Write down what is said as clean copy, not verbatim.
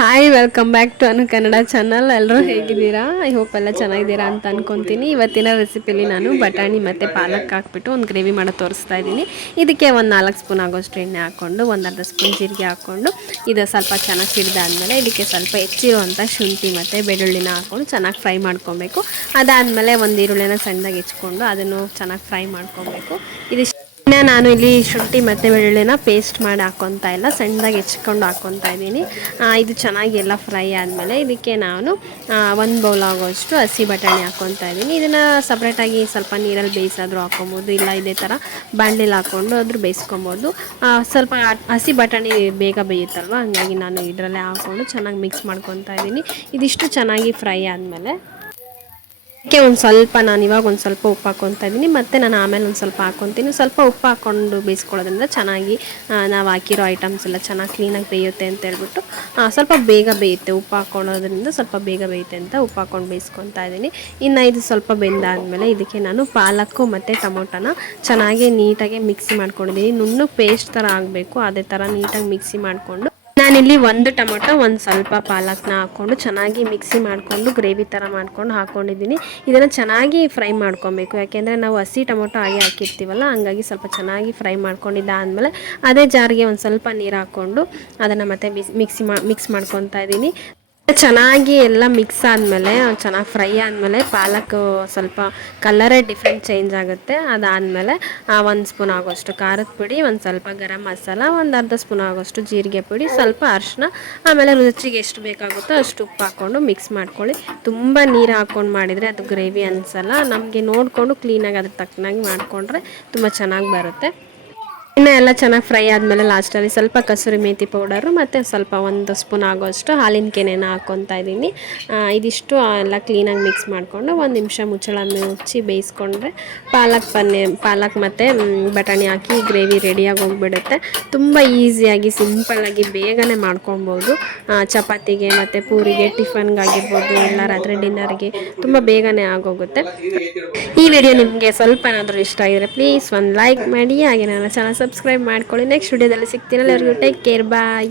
Hi welcome back to Anu Kannada channel. ಎಲ್ಲರೂ ಹೇಗಿದ್ದೀರಾ? I hope ಎಲ್ಲ ಚೆನ್ನಾಗಿದ್ದೀರಾ ಅಂತ ಅನ್ಕೊತೀನಿ. ಇವತ್ತಿನ ರೆಸಿಪಿಲಿ ನಾನು ಬಟಾಣಿ ಮತ್ತು ಪಾಲಕ್ ಹಾಕ್ಬಿಟ್ಟು ಒಂದು ಗ್ರೇವಿ ಮಾಡೋದು ತೋರಿಸ್ತಾ ಇದ್ದೀನಿ. ಇದಕ್ಕೆ ಒಂದು 4 ಸ್ಪೂನ್ ಆಗೋಷ್ಟು ಎಣ್ಣೆ ಹಾಕ್ಕೊಂಡು ಒಂದು ಅರ್ಧ ಸ್ಪೂನ್ ಜೀರಿಗೆ ಹಾಕ್ಕೊಂಡು ಇದು ಸ್ವಲ್ಪ ಚೆನ್ನಾಗಿ ಸಿಡ್ದಾದ್ಮೇಲೆ ಇದಕ್ಕೆ ಸ್ವಲ್ಪ ಹೆಚ್ಚಿರುವಂಥ ಶುಂಠಿ ಮತ್ತು ಬೆಳ್ಳುಳ್ಳಿನ ಹಾಕ್ಕೊಂಡು ಚೆನ್ನಾಗಿ ಫ್ರೈ ಮಾಡ್ಕೊಬೇಕು. ಅದಾದಮೇಲೆ ಒಂದು ಈರುಳ್ಳಿನ ಸಣ್ಣದಾಗಿ ಹೆಚ್ಕೊಂಡು ಅದನ್ನು ಚೆನ್ನಾಗಿ ಫ್ರೈ ಮಾಡ್ಕೊಬೇಕು. ಇದಿಷ್ಟು ನಾನು ಇಲ್ಲಿ ಶುಂಠಿ ಮತ್ತು ಬೆಳ್ಳುಳ್ಳಿನ ಪೇಸ್ಟ್ ಮಾಡಿ ಹಾಕ್ಕೊತಾ ಇಲ್ಲ, ಸಣ್ಣದಾಗಿ ಹೆಚ್ಕೊಂಡು ಹಾಕ್ಕೊತಾ ಇದ್ದೀನಿ. ಇದು ಚೆನ್ನಾಗಿ ಎಲ್ಲ ಫ್ರೈ ಆದಮೇಲೆ ಇದಕ್ಕೆ ನಾನು 1 ಬೌಲ್ ಆಗೋಷ್ಟು ಹಸಿ ಬಟಾಣಿ ಹಾಕ್ಕೊತಾ ಇದ್ದೀನಿ. ಇದನ್ನು ಸಪ್ರೇಟಾಗಿ ಸ್ವಲ್ಪ ನೀರಲ್ಲಿ ಬೇಯಿಸಾದರೂ ಹಾಕ್ಕೊಬೋದು, ಇಲ್ಲ ಇದೇ ಥರ ಬಾಣಲೆಲಿ ಹಾಕ್ಕೊಂಡು ಆದರೂ ಬೇಯಿಸ್ಕೊಬೋದು. ಸ್ವಲ್ಪ ಹಸಿ ಬಟಾಣಿ ಬೇಗ ಬೇಯುತ್ತಲ್ವ, ಹಾಗಾಗಿ ನಾನು ಇದರಲ್ಲೇ ಹಾಕ್ಕೊಂಡು ಚೆನ್ನಾಗಿ ಮಿಕ್ಸ್ ಮಾಡ್ಕೊತಾ ಇದ್ದೀನಿ. ಇದಿಷ್ಟು ಚೆನ್ನಾಗಿ ಫ್ರೈ ಆದಮೇಲೆ ಅದಕ್ಕೆ ಇವಾಗ ಒಂದು ಸ್ವಲ್ಪ ಉಪ್ಪು ಹಾಕ್ಕೊತಾ ಇದ್ದೀನಿ. ಮತ್ತು ನಾನು ಆಮೇಲೆ ಒಂದು ಸ್ವಲ್ಪ ಹಾಕ್ಕೊತೀನಿ. ಸ್ವಲ್ಪ ಉಪ್ಪು ಹಾಕ್ಕೊಂಡು ಬೇಯಿಸ್ಕೊಳ್ಳೋದ್ರಿಂದ ಚೆನ್ನಾಗಿ ನಾವು ಹಾಕಿರೋ ಐಟಮ್ಸ್ ಎಲ್ಲ ಚೆನ್ನಾಗಿ ಕ್ಲೀನಾಗಿ ಬೇಯುತ್ತೆ ಅಂತ ಹೇಳ್ಬಿಟ್ಟು ಸ್ವಲ್ಪ ಬೇಗ ಬೇಯುತ್ತೆ. ಉಪ್ಪು ಹಾಕ್ಕೊಳ್ಳೋದ್ರಿಂದ ಸ್ವಲ್ಪ ಬೇಗ ಬೇಯುತ್ತೆ ಅಂತ ಉಪ್ಪು ಹಾಕ್ಕೊಂಡು ಬೇಯಿಸ್ಕೊತಾ ಇದ್ದೀನಿ. ಇನ್ನು ಇದು ಸ್ವಲ್ಪ ಬೆಂದಾದಮೇಲೆ ಇದಕ್ಕೆ ನಾನು ಪಾಲಕ್ಕು ಮತ್ತು ಟೊಮೊಟೊನ ಚೆನ್ನಾಗಿ ನೀಟಾಗಿ ಮಿಕ್ಸಿ ಮಾಡ್ಕೊಂಡಿದ್ದೀನಿ. ನುಣ್ಣಗೆ ಪೇಸ್ಟ್ ಥರ ಆಗಬೇಕು, ಅದೇ ಥರ ನೀಟಾಗಿ ಮಿಕ್ಸಿ ಮಾಡಿಕೊಂಡು ನಾನಿಲ್ಲಿ 1 ಟೊಮೊಟೊ ಒಂದು ಸ್ವಲ್ಪ ಪಾಲಕ್ನ ಹಾಕ್ಕೊಂಡು ಚೆನ್ನಾಗಿ ಮಿಕ್ಸಿ ಮಾಡಿಕೊಂಡು ಗ್ರೇವಿ ಥರ ಮಾಡ್ಕೊಂಡು ಹಾಕ್ಕೊಂಡಿದ್ದೀನಿ. ಇದನ್ನು ಚೆನ್ನಾಗಿ ಫ್ರೈ ಮಾಡ್ಕೊಬೇಕು, ಯಾಕೆಂದರೆ ನಾವು ಹಸಿ ಟೊಮೊಟೊ ಹಾಗೆ ಹಾಕಿರ್ತೀವಲ್ಲ, ಹಂಗಾಗಿ ಸ್ವಲ್ಪ ಚೆನ್ನಾಗಿ ಫ್ರೈ ಮಾಡ್ಕೊಂಡಿದ್ದಾದಮೇಲೆ ಅದೇ ಜಾರಿಗೆ ಒಂದು ಸ್ವಲ್ಪ ನೀರು ಹಾಕ್ಕೊಂಡು ಅದನ್ನು ಮತ್ತೆ ಮಿಕ್ಸ್ ಮಾಡ್ಕೊತಾ ಇದ್ದೀನಿ. ಚೆನ್ನಾಗಿ ಎಲ್ಲ ಮಿಕ್ಸ್ ಆದಮೇಲೆ ಚೆನ್ನಾಗಿ ಫ್ರೈ ಆದಮೇಲೆ ಪಾಲಕ್ ಸ್ವಲ್ಪ ಕಲರೇ ಡಿಫ್ರೆಂಟ್ ಚೇಂಜ್ ಆಗುತ್ತೆ. ಅದಾದಮೇಲೆ 1 ಸ್ಪೂನ್ ಆಗೋಷ್ಟು ಖಾರದ ಪುಡಿ, ಒಂದು ಸ್ವಲ್ಪ ಗರಂ ಮಸಾಲ, ಒಂದು ಅರ್ಧ ಸ್ಪೂನ್ ಆಗೋಷ್ಟು ಜೀರಿಗೆ ಪುಡಿ, ಸ್ವಲ್ಪ ಅರಿಶಿನ, ಆಮೇಲೆ ರುಚಿಗೆ ಎಷ್ಟು ಬೇಕಾಗುತ್ತೋ ಅಷ್ಟು ಉಪ್ಪು ಹಾಕ್ಕೊಂಡು ಮಿಕ್ಸ್ ಮಾಡ್ಕೊಳ್ಳಿ. ತುಂಬ ನೀರು ಹಾಕ್ಕೊಂಡು ಮಾಡಿದರೆ ಅದು ಗ್ರೇವಿ ಅನಿಸಲ್ಲ. ನಮಗೆ ನೋಡಿಕೊಂಡು ಕ್ಲೀನಾಗಿ ಅದಕ್ಕೆ ತಕ್ಕನಾಗಿ ಮಾಡಿಕೊಂಡ್ರೆ ತುಂಬ ಚೆನ್ನಾಗಿ ಬರುತ್ತೆ. ಇನ್ನು ಎಲ್ಲ ಚೆನ್ನಾಗಿ ಫ್ರೈ ಆದಮೇಲೆ ಲಾಸ್ಟಲ್ಲಿ ಸ್ವಲ್ಪ ಕಸೂರಿ ಮೇಥಿ ಪೌಡರು ಮತ್ತು ಸ್ವಲ್ಪ 1 ಸ್ಪೂನ್ ಆಗೋಷ್ಟು ಹಾಲಿನ ಕೆನೆನ ಹಾಕ್ಕೊತಾ ಇದ್ದೀನಿ. ಇದಿಷ್ಟು ಎಲ್ಲ ಕ್ಲೀನಾಗಿ ಮಿಕ್ಸ್ ಮಾಡಿಕೊಂಡು 1 ನಿಮಿಷ ಮುಚ್ಚಳ ಮುಚ್ಚಿ ಬೇಯಿಸ್ಕೊಂಡ್ರೆ ಪಾಲಕ್ ಮತ್ತು ಬಟಾಣಿ ಹಾಕಿ ಗ್ರೇವಿ ರೆಡಿಯಾಗಿ ಹೋಗಿಬಿಡುತ್ತೆ. ತುಂಬ ಈಸಿಯಾಗಿ ಸಿಂಪಲ್ಲಾಗಿ ಬೇಗನೆ ಮಾಡ್ಕೊಬೋದು. ಚಪಾತಿಗೆ ಮತ್ತು ಪೂರಿಗೆ ಟಿಫನ್ಗಾಗಿರ್ಬೋದು, ಇಲ್ಲ ರಾತ್ರಿ ಡಿನ್ನರ್ಗೆ ತುಂಬ ಬೇಗನೆ ಆಗೋಗುತ್ತೆ. ಈ ವಿಡಿಯೋ ನಿಮಗೆ ಸ್ವಲ್ಪ ಏನಾದರೂ ಇಷ್ಟ ಆಗಿದ್ರೆ ಪ್ಲೀಸ್ ಒಂದು ಲೈಕ್ ಮಾಡಿ, ಹಾಗೆ ನನ್ನ ಚಾನಲ್ ಸಬ್ಸ್ಕ್ರೈಬ್ ಮಾಡ್ಕೊಳ್ಳಿ. ನೆಕ್ಸ್ಟ್ ವಿಡಿಯೋದಲ್ಲಿ ಸಿಗ್ತೀನಿ. ಎಲ್ಲರಿಗೂ ಟೇಕ್ ಕೇರ್, ಬಾಯ್.